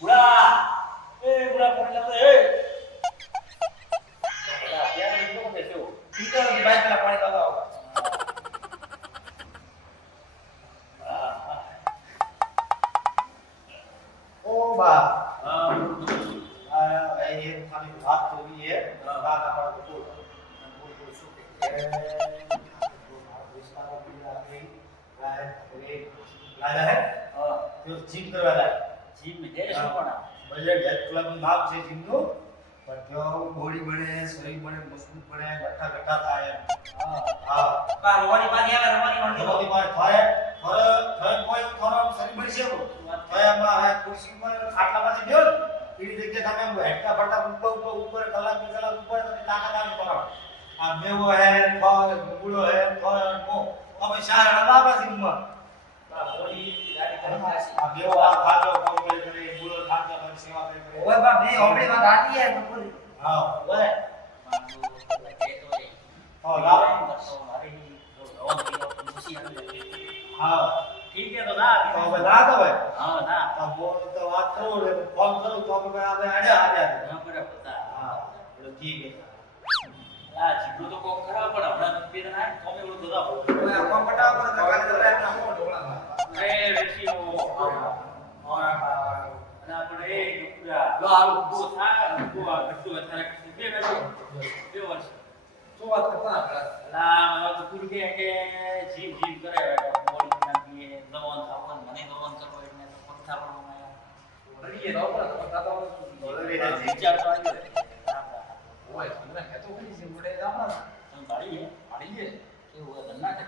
બુડા એ બુડા કોણ લાગે એ બુડા ત્યાં નીકળો આ એ શું જીમ જીમ પણ બજેટ હેલ્થ ક્લબ નામ છે જીમનું પણ જો બોડી બને શરીર બને મજબૂત બને ગઠ્ઠા ગઠ્ઠા થાય. હા. હા. કા રોવાની પાણી આવે રોવાની પાણી તમારી પાસે થાય. થોડે થોડે કોઈ થોડો શરીર બની છે. તો માં આ ખુરશી પર ખાટલામાંથી બેહો ને, એની જગ્યાએ તમે હેડકા ફરતા ઉપર ઉપર ઉપર કલાક બે કલાક ઉપર તમે તાકાત આવે કરો આ મેવો હે ફળ ગુડો હે ફળ મો. અમે શાહ બાબા જીમમાં કા બોડી ગાડી કરવા છે આ મેવો આ ખાજો કામ કરે કરે ગુળો ખાજો પછી સેવા કરે કરે ઓય બા બે હોબળી માં ગાડી હે બપોરે હા ઓય તો લાવ હા ठीक है तो ना તો હવે ના તો ભાઈ हाँ ना તો બોલ તો વાત કરો ને ફોન કરો તો આપણે આપણે આડ્યા આડ્યા यहाँ पर पता હા એટલે ઠીક છે આ જીભડું તો કોક ખરાબ પણ હમણાં બે જણા આયા ને તો અમે ઓલું બધા ઓય આખો પટાવ પર કાલે તો રાત ના મોઢ ઢોળા વાત કરતા મને જીમ જીમ કરે બોડી નાખીએ મને દમન કરવો એટલે પથ્થા પણ બનાયા રીએ નો પર કરતા તો જી. વિચાર તો મને કે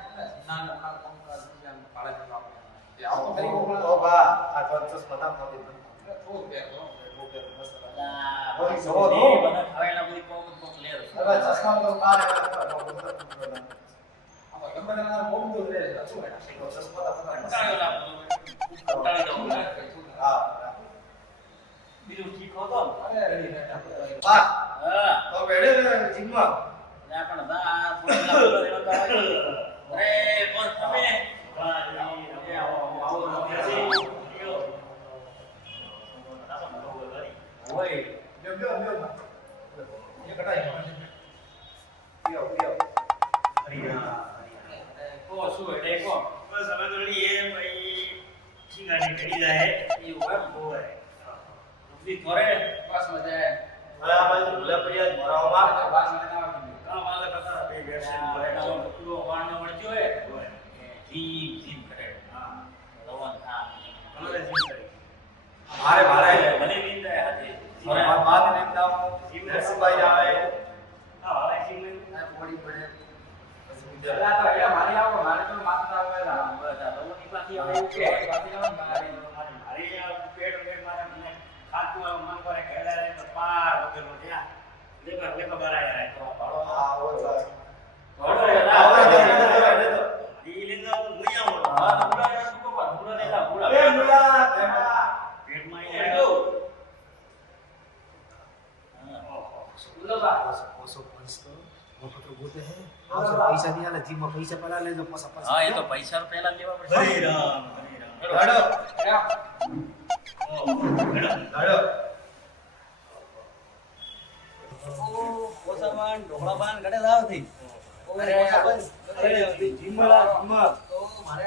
ના ના કામ કામ કર બીજા પાડે છે આપણે તે આવો કરી ઓ કોણ ઓ બા આ તો ચશ્મા ના ખાવી પણ તો કે તો ઓકે મસ્ત અલા, ઓય, જીમ કરે. હા રવન થા. તમારે જીમ કરી મારે મારે મને નીંદ આવે. મારા બાદ ને નામ નરસિંહભાઈ આવે હા હવે જીમ ને બોડી પડે પછી બીજા તો એ મારી આવો મારે તો માત્ર આવેલા બસ આ રવનની પાછી આવે કે. પાછી આવો ને મારે મારી આ પેટ પેટ મારે મને ખાતું આવે મન કરે ખેડા રહે તો પાર વગેરે ત્યાં લેબર લેબર બરાયા રહે તો ભાડો આ આવો તો ઘોડો આવે એલા. તો એને તો એને તો ઈ લીંગા હું મુયા હું હા, તો ભૂલા એના શું કરવા? ભૂલા ને એલા, ભૂલા. એ મુલા તેમાં પેટમાં એ ઈ જો. બોલો બા ઓસો પૈસો નહીં આલે જીમાં પૈસા પેલા લેજો પાછા પાછા હા, એ તો પૈસા પહેલા લેવા પડશે. હરે રામ હરે રામ લાડો ઓહ મેડમ લાડો ઓસામાન, લાવથી. અરે અરે જીમમાં જીમમાં તો મારે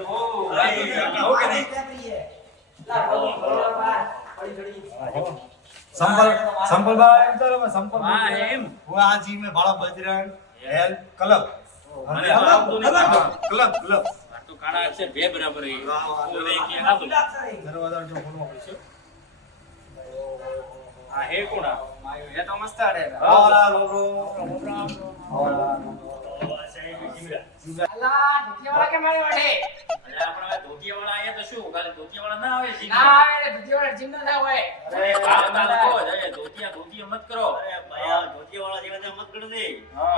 હો. હો કે નહીં? સંપલ સંપલભાઈ સંપલ હા, એમ. હું આ જીમ એ ભાડો બજરંગ હેલ્થ ક્લબ મને તો આવડતું નહીં. ક્લબ ક્લબ તો કાળા અક્ષર બે બરાબર એ. હા, હા. ઓલે એક એક આવું. દરવાજા જો ખોલવા પડશે આ હે કોણ આ? એ તો મસ્ત આડે આવલા લોરો આવલા અલ્લા ઢોકળા વાળા કે મારી વાડે અરે આપણે હવે ધોતિયાવાળા ના આવે સીધી. ના આવે ધોતિયાવાળા જીમ ના થાય હોય. અરે કાકા લોકો અરે ધોતિયા ધોતિયા મત કરો અરે ભયા ધોતિયાવાળા જેવા મત કરી દે. હા.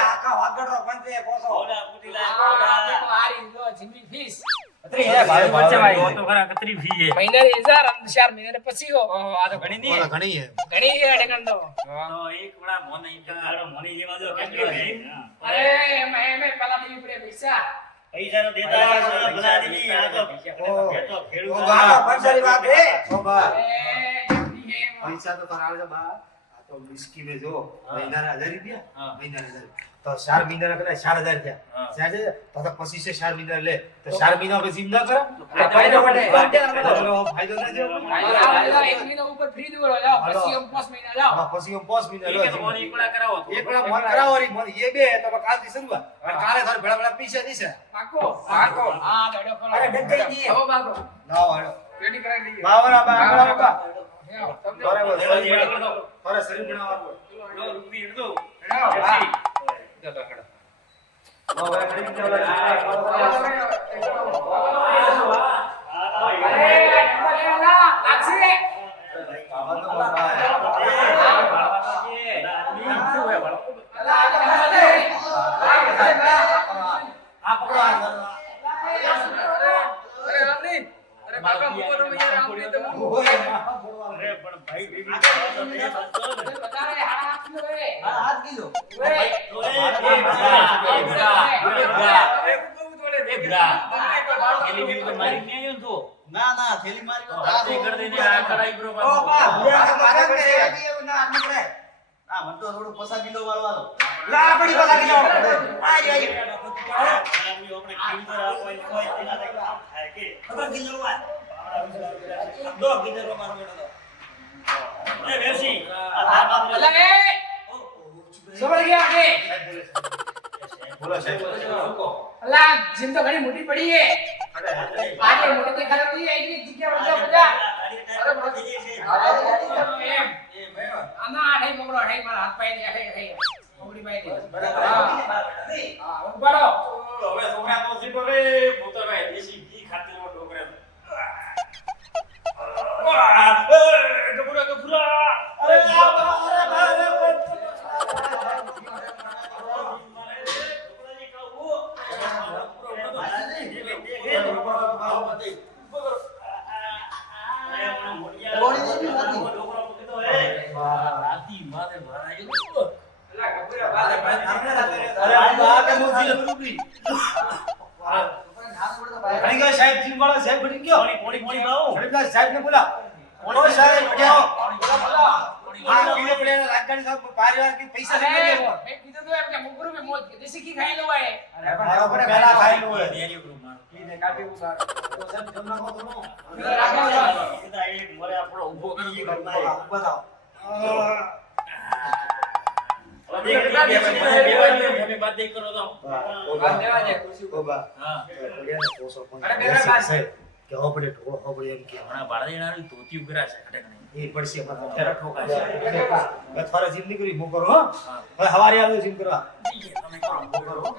આખા વાગડરો પણ તે ઓલા લો, ફીસ. પૈસા તો આ બા. આ તો મિસ્કી મે જો મહિના હજાર રૂપિયા. મહિના હજાર હજાર. તો ચાર મહિનાના કદાચ ચાર હજાર થયા હા. ચાર હજાર? તો છે ચાર મહિના લે તો ચાર મહિના પછી ના કરો ફાયદો ફાયદો ના થયો? એક મહિના ઉપર ફ્રી દેવો જાઓ પછી એમ પાંચ મહિના જાઓ પછી એમ પાંચ મહિના લો એક તો મોને કરાવો તો. એક વેળા ફોન કરાવો રી, મને એ બે તો કાલ કાલથી શરૂઆત અને કાલે તારે ભેળા ભેળા પીસે દીશે પાકો પાકો હા દડો ખોલો અરે ડંકાઈ દઈએ. હવે પાકો લાવો હાલો. રેડી કરાવી દઈએ બાવરા બા આંગળા બા તમને બરાબર શરીર બનાવવાનું. લો, રૂપિયા હેડો. હા. હા. હેડો. લો, હવે ખરીદી જવા અરે ડબ્બા લેવાના લાગશે ખાવાનું બાબા. શું હોય વાળો? અલા આ ડબ્બા દે આ પકડો આ જરા. અરે રામની અરે બાપા મૂકો તો યાર રામની તમે ઊભો રહે, આ બોલવાનું. અરે પણ ભાઈ બીબી તો તે વાત કરો ને. વધારે હાથ આપજો રે હા, હાથ કીધો. ઓય તો એ એ બે ભરા, એ ભરા, એ ભરા. એ એ ભરા. પેલી બીવી તો મારી નહીં આવ્યો ને તું. ના ના થેલી મારી તો હાથે કરી દેજે, આ કઢાઈ બરો ઓ. બા, આ મારે. પડશે. એવું ના, આટલું કરે. આ મન તો થોડું પસા કિલો વાળવાનો લા, પડી પકડા કિલો. આ આઈ. આદમી આપણે ખેડૂતો આ કોઈ કોઈ તેના તે થાય કે? ખબર કિલો વાળ. દો કીધેલો મારો બેટો એ વેસી આ તાર બાપ એ! સમજ ગયા કે? બોલો સાહેબ. અલા જીમ તો ઘણી મોટી પડી છે. આજે મોટી તો ખરાબ થઈ એટલી જગ્યા બધા બધા અરે બસ. આજે ગાડી ચાલો એમ એ ભાઈ, આના આઠે પકડો આઠે મારા હાથ પાઈ દે આઠે આઠે પકડી પાઈ દે બરાબર. હા નહીં. હા ઉભારો હવે છોકરા તો સીધો રે, ભૂતરભાઈ, દેશી ઘી ખાતેલો ડોકરે. વાહ! એ, ગભરા, ગભરા. અરે આ બા, અરે બા, અરે બા. રાતી માથે ભરાય. અલા ગભરા બાલે અરે આ બા કે હું જીલ બરુબરી. ઘણી ગયો સાહેબ જીમ વાળા સાહેબ બની ગયો ઘણી ગયો સાહેબ ને બોલા ઓ સાહેબ ક્યાં હો? આ કીડે પડે ને સાહેબ પારિવાર કે પૈસા અરે નહીં મેં કીધું તો એમ કે મે મોજ દેશી ઘી ખાઈ લો હોય મારો પણ પહેલા ખાયેલું હોય. ધ્યાન ગ્રુપમાં. તો સાહેબ જમવા કહો તો નો. આપણો ઊભો કરી દીધો. ઊભા થાઓ. હવે દેખ, દેખ, બાત દેખ કરો તો. ઊભા. લેવા જાય ખુશી ઊભા. હા. પડ્યા ને પણ. અરે બેરા બાર. કે હો હો પડે એમ કે. હમણાં બાળા દેનારી ધોતી ઉઘરા છે ખટેખણે. એ પડશે પણ અત્યારે ઠોકાય છે. હવે જીમ નીકળી હું કરું હવે હવારે આવ્યો જીમ કરવા તમે કરો. હું કરું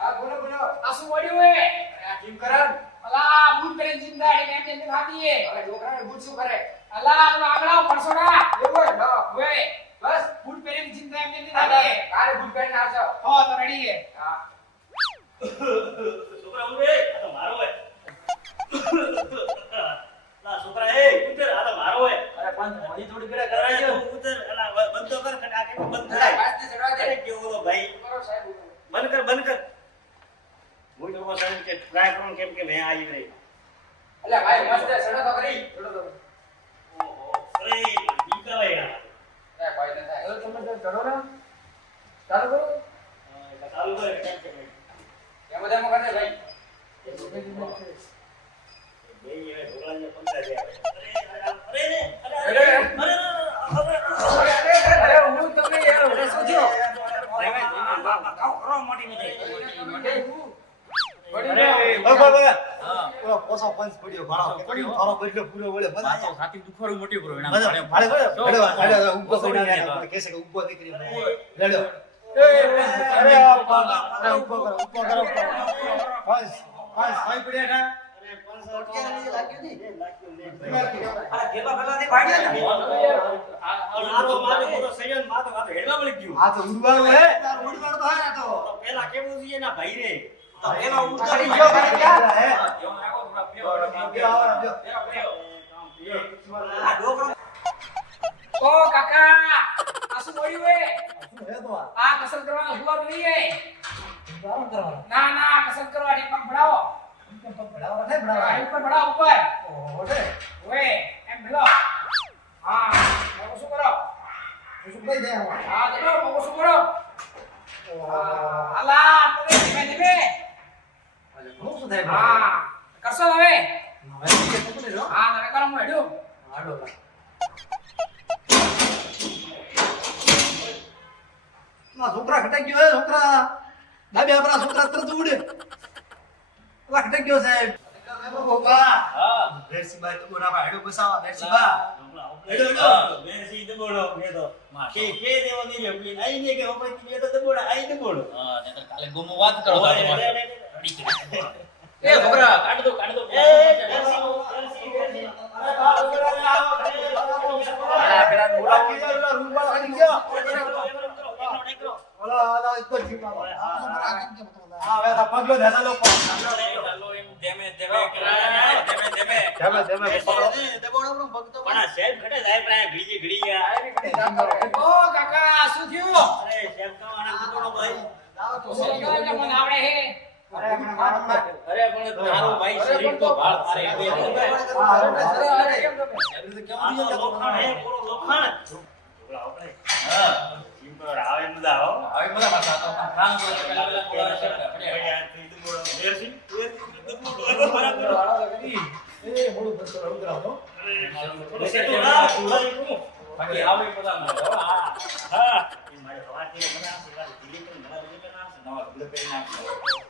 આ બોલો બોલો આ શું વળ્યું હે આ જીમ કરણ અલા બૂટ પહેરીને જીમ થાય એમ તેમ ખાતી અરે છોકરાને બૂટ શું કરે અલા આ આંગળા એવું હોય નો હોય બસ ચિંતા એમને જીમ થાય એમ ભૂલ ખાતી હે કારે બૂટ પહેરીને આવજો હો તો રેડી હે. હા છોકરા ઉભે આ તો મારો હે ના છોકરા એ ઉતર. આ તો મારો હે અરે પણ મોડી થોડી અરે કરાય તું ઉતર. અલા બંધો કર કે આ કે બંધ થાય. પાછથી ચડવા દે. કેવો ભાઈ. કરો સાહેબ? બંધ કર બંધ કર. હું તો સાહેબ કે ટ્રાય કરું કેમ કે મેં આવી રહી અલે ભાઈ મસ્ત ચડો તો કરી. ચડો તો ઓહો અરે ચડો ને ચાલુ કરો ચાલુ કર કેમ કે ભાઈ એમ બધા માં કરે ભાઈ મોટી હવે પોસો પંચ પડ્યો ભાડો પડ્યો ફાળો પડ્યો પૂરો વળે બધા તો છાતી દુખાડું મોટી પ્રો એના ભાડે. ભાડે ભાડે કરીને રૂપિયા આયા. કે ઊભો દીકરી લડ્યો અરે આ અરે ઊભો કરો ઊભો કરો પંચ પંચ ભાઈ પડ્યા લાગ્યું? અરે ને આ તો માથે મોટો સૈયદ માથે માથે હેડવા મળી ગયું આ તો ઉડવાનું હે ઉડવાનું તો હે તો. તો પેલા કેવું છે એના ભાઈ રે તો પેલો ખાલી નહીં. જો ખાલી ક્યાં હે આ ડોકરો ઓ કાકા આ શું બોલ્યું હે આ કસરત કરવાનું હુવાનું નહીં હે ના ના કસરત કરવા ઠીક પગ ભડાવો ભણાવવા નહીં હા, ભણાવવા. ઉપર ભડાવો ઉપર ઓહો રે. ઓએ એમ ભલો હા પગ શું કરો શું કઈ દે આમાં? હા ચલો પગ શું કરો હા, અલા તમે ધીમે ધીમે ઘણું શું થાય હા કરશો હવે હવે તો કે પકડી લો. હા તમે કરો હું હેડું હાલો લા. ના, છોકરા ખટાઈ ગયો હે છોકરા ડાબે આપણા છોકરા તરત ઉડે ઓલા ખટાઈ ગયો સાહેબ બાબા હા વેરસીબા તો બોરામાં હેડો બસાવા વેરસીબા હેડો હેડો બેસી દબોડો બે તો કે કે દેવો નહીં રે કોઈ આઈ ને કે હોપઈ બે તો દબોડા આઈ દબોડો કાલે ગુમો વાત કરો ઓય, તારે રે, માટે. રે, રે, રે. એ છોકરા કાઢ દો કાઢ દો. એ બેસી બેસી બેસી અરે બાપ બોલાવા આવો અલા, પેલા અરે મારો અરે પણ તારો ભાઈ શરીર તો ભાળ તારે હવે હા હવે તો પૂરો લોખંડ. ઢોકળા આપણે. હા. જીમ પર આવે મજા આવો હવે બધા પાછા તો કરે પેલા પેલા બોલાવે છે. આપણે. ભાઈ આ તું દબોડો બેસી દબોડો બરાબર એ મોડું બસો રંગ રાતો બેસી તો ના તું બાકી આવે બધા મળે હો. હા. મારે સવારથી મને આ સવાર દિલ્હી પણ મને નવા કપડે પહેરી નાખશે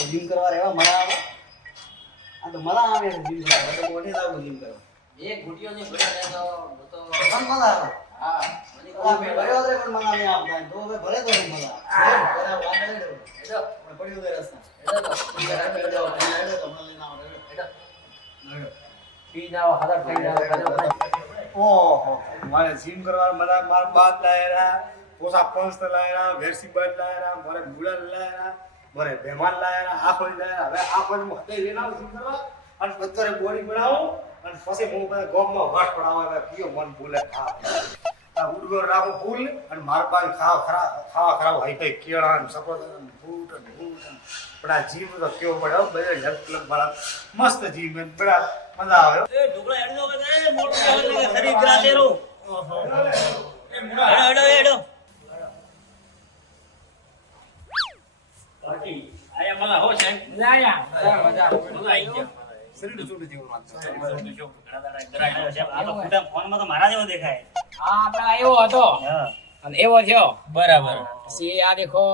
જીમ કરવા રહેવા મળા આવે. આ તો મળા આવે જીમ કરવા મોઢે આવું જીમ કરવા. એક ઘૂંટીઓ ની ભરે તો તો આવે હા આ મેં ભર્યો હતો પણ મળા નહીં આવતા તો હવે ભલે તો નહીં મળા ભલે વાંધો નહીં. એડો પણ પડ્યું તો રસ્તા. એડો તો. હેડો, હેડો, હેડો, તો લઈને આવો, હેડો. એડો પી જાઓ હાથા થઈ જાઓ ઓહો. મારે જીમ કરવા મારા માર બાદ લાયરા પોસા પંચ લાયરા વેરસી બાદ લાયરા મારે ગુડા લાયરા મારે બેમાન લાયરા આ કોઈ લાયરા હવે આ કોઈ હું હતે લઈને આવું જીમ કરવા? અને અત્યારે બોડી બનાવો અને પછી હું બધા ગોમમાં વાટ પડાવવા એટલે કયો મન ભૂલે ખા. આ ઉડગો રાખો ફૂલ અને માર પાસે ખાવા ખરા ખાવા ખરાબ હાઈ ફાઈ કેળા અને સફરજન ને ફ્રૂટ ને ફ્રૂટ પણ આ જીવ તો કેવો પડે બધા હેલ્થ ક્લબ વાળા મસ્ત જીવ બડા મજા આવે એ ઢોકળા હેડો બધા એ મોટું શરીર ગ્રાસેરું ઓહો હેડો હેડો હેડો. બાકી આયા મને હો છે મજા આયા મજા મજા આવી ગયા. આ તો ફોટા ફોનમાં તો મારા જેવો દેખાય. હા પેલા એવો હતો. અને એવો થયો. બરાબર. સી આ દેખો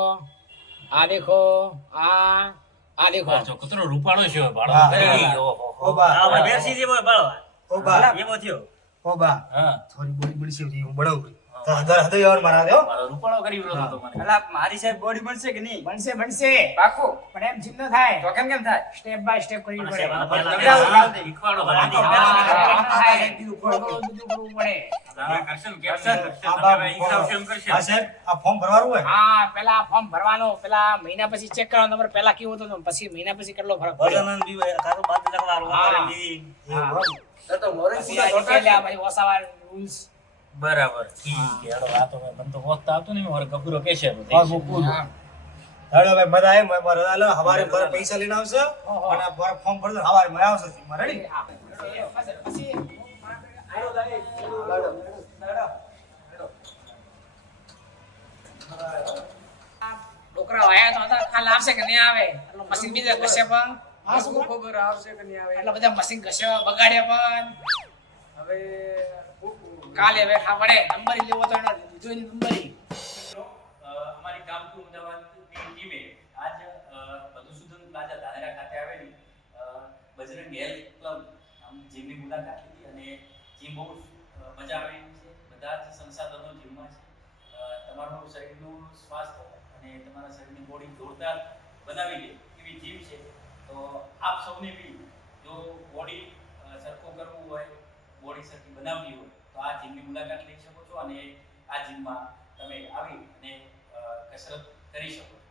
આ દેખો આ આ દેખો. પાછો કતરો રૂપાળો છે ભાળો હા. કરી ઓહો ઓ બા આ બેસી જેવો બાળવા ઓ બા એવો થયો. ઓ બા હા. થોડી બોલી બોલી છે હું બડાવું તો હદર હદર યાર મારા દો રૂપાળો કરી રહ્યો હતો મને અલા મારી સાહેબ બોડી બનશે કે નહીં બનશે બનશે પાકું પણ એમ જીમ ન થાય તો કેમ કેમ થાય સ્ટેપ બાય સ્ટેપ કરવું પડે શીખવાડો બધું કરવું પડે પેલા મહિના પછી ચેક કરવાનું તમારે પેલા કેવું હતું પછી મહિના પછી કેટલો ફરક. તો મોરે ઓસાવા rules. બરાબર ઠીક છે. હાલો, આ તો મને તો વખત આવતો નહીં મારે ગભરો કે છે પૂરું. હેડો ભાઈ મજા આવે મારે મારે હાલો, હવારે મારે પૈસા લઈને આવશે અને મારે ફોર્મ ભરજો હવારે મને આવશે મારે રેડી છોકરા પછી- પછી. ડોકરા વાયા તો હતા ખાલી આવશે કે નહીં આવે? એટલે મશીન બીજા ઘસે પણ? આ શું ખબર આવશે કે નહીં આવે? એટલે બધા મશીન ઘસે બગાડ્યા પણ. હવે કાલે બેઠા પડે નંબર લેવો તો એનો નંબરી અમારી ગામ ટુ અમદાવાદની ટીમે આજ મધુસૂદન પ્લાઝા ધાનેરા ખાતે આવેલી બજરંગ હેલ્થ ક્લબ જીમની મુલાકાત લીધી અને જીમ બહુ મજા આવી છે. બધા જ સંસાધનો જીમમાં છે. તમારું શરીરનું સ્વાસ્થ્ય અને તમારા શરીરની બોડી જોરદાર બનાવી લે એવી જીમ છે. તો આપ સૌને બી જો બોડી સરખો કરવું હોય બોડી સરખી બનાવવી હોય તો આ જીમની મુલાકાત લઈ શકો છો અને આ જીમમાં તમે આવી અને કસરત કરી શકો